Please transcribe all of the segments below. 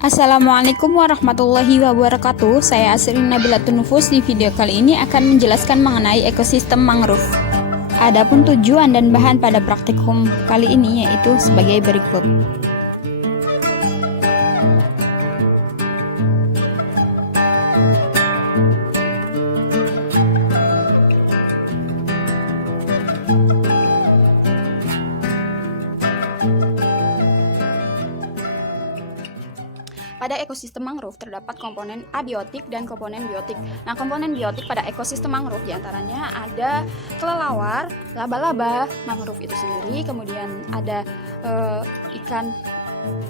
Assalamualaikum warahmatullahi wabarakatuh. Saya Asrin Nabilatun Nufus. Di video kali ini akan menjelaskan mengenai ekosistem mangrove. Adapun tujuan dan bahan pada praktikum kali ini yaitu sebagai berikut. Pada ekosistem mangrove terdapat komponen abiotik dan komponen biotik. Nah, komponen biotik pada ekosistem mangrove diantaranya ada kelelawar, laba-laba, mangrove itu sendiri, kemudian ada ikan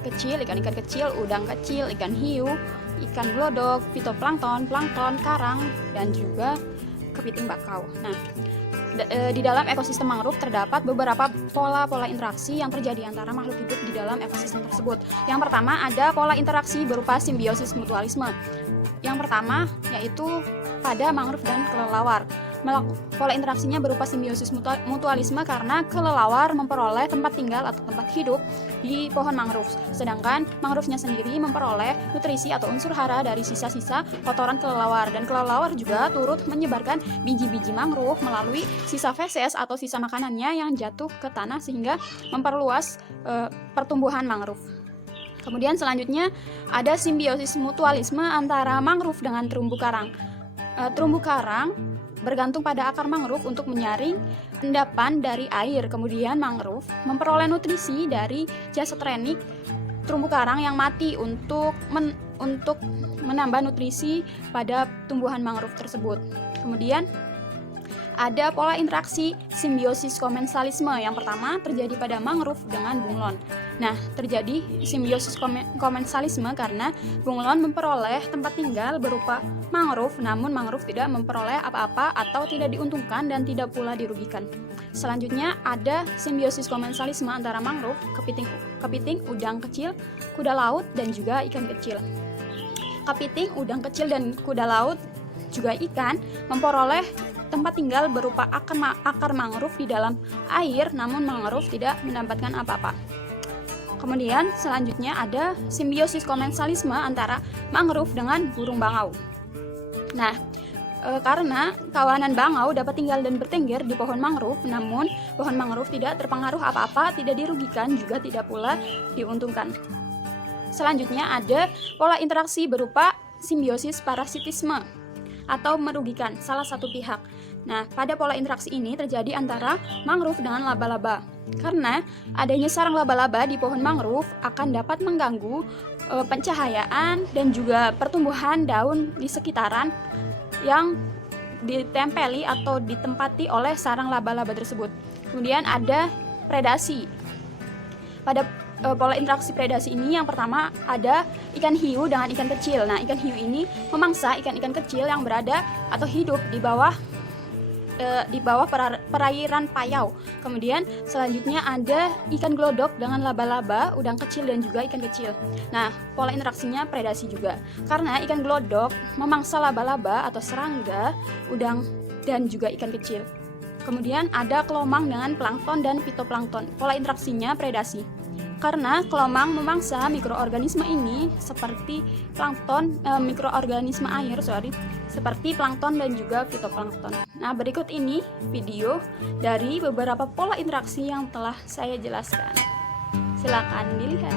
ikan kecil, udang kecil, ikan hiu, ikan glodok, fitoplankton, plankton, karang, dan juga kepiting bakau. Nah, di dalam ekosistem mangrove terdapat beberapa pola-pola interaksi yang terjadi antara makhluk hidup di dalam ekosistem tersebut. Yang pertama ada pola interaksi berupa simbiosis mutualisme. Yang pertama yaitu pada mangrove dan kelelawar. Pola interaksinya berupa simbiosis mutualisme karena kelelawar memperoleh tempat tinggal atau tempat hidup di pohon mangrove, sedangkan mangrove-nya sendiri memperoleh nutrisi atau unsur hara dari sisa-sisa kotoran kelelawar, dan kelelawar juga turut menyebarkan biji-biji mangrove melalui sisa feses atau sisa makanannya yang jatuh ke tanah sehingga memperluas pertumbuhan mangrove. Kemudian selanjutnya ada simbiosis mutualisme antara mangrove dengan terumbu karang. Terumbu karang bergantung pada akar mangrove untuk menyaring endapan dari air. Kemudian mangrove memperoleh nutrisi dari jasad renik terumbu karang yang mati untuk menambah nutrisi pada tumbuhan mangrove tersebut. Kemudian ada pola interaksi simbiosis komensalisme. Yang pertama terjadi pada mangrove dengan bunglon. Nah, terjadi simbiosis komensalisme karena bunglon memperoleh tempat tinggal berupa mangrove, namun mangrove tidak memperoleh apa-apa atau tidak diuntungkan dan tidak pula dirugikan. Selanjutnya ada simbiosis komensalisme antara mangrove, kepiting, udang kecil, kuda laut, dan juga ikan kecil. Kepiting, udang kecil, dan kuda laut juga ikan memperoleh tempat tinggal berupa akar mangrove di dalam air, namun mangrove tidak mendapatkan apa-apa. Kemudian selanjutnya ada simbiosis komensalisme antara mangrove dengan burung bangau. Nah, karena kawanan bangau dapat tinggal dan bertengger di pohon mangrove, namun pohon mangrove tidak terpengaruh apa-apa, tidak dirugikan, juga tidak pula diuntungkan. Selanjutnya ada pola interaksi berupa simbiosis parasitisme atau merugikan salah satu pihak. Nah, pada pola interaksi ini terjadi antara mangrove dengan laba-laba. Karena adanya sarang laba-laba di pohon mangrove akan dapat mengganggu pencahayaan dan juga pertumbuhan daun di sekitaran yang ditempeli atau ditempati oleh sarang laba-laba tersebut. Kemudian ada predasi. Pada pola interaksi predasi ini yang pertama ada ikan hiu dengan ikan kecil. Nah, ikan hiu ini memangsa ikan-ikan kecil yang berada atau hidup di bawah perairan payau. Kemudian selanjutnya ada ikan glodok dengan laba-laba, udang kecil, dan juga ikan kecil. Nah, pola interaksinya predasi juga. Karena ikan glodok memangsa laba-laba atau serangga, udang, dan juga ikan kecil. Kemudian ada kelomang dengan plankton dan fitoplankton. Pola interaksinya predasi. Karena kelomang memangsa mikroorganisme ini seperti mikroorganisme air, seperti plankton dan juga fitoplankton. Nah, berikut ini video dari beberapa pola interaksi yang telah saya jelaskan. Silakan dilihat.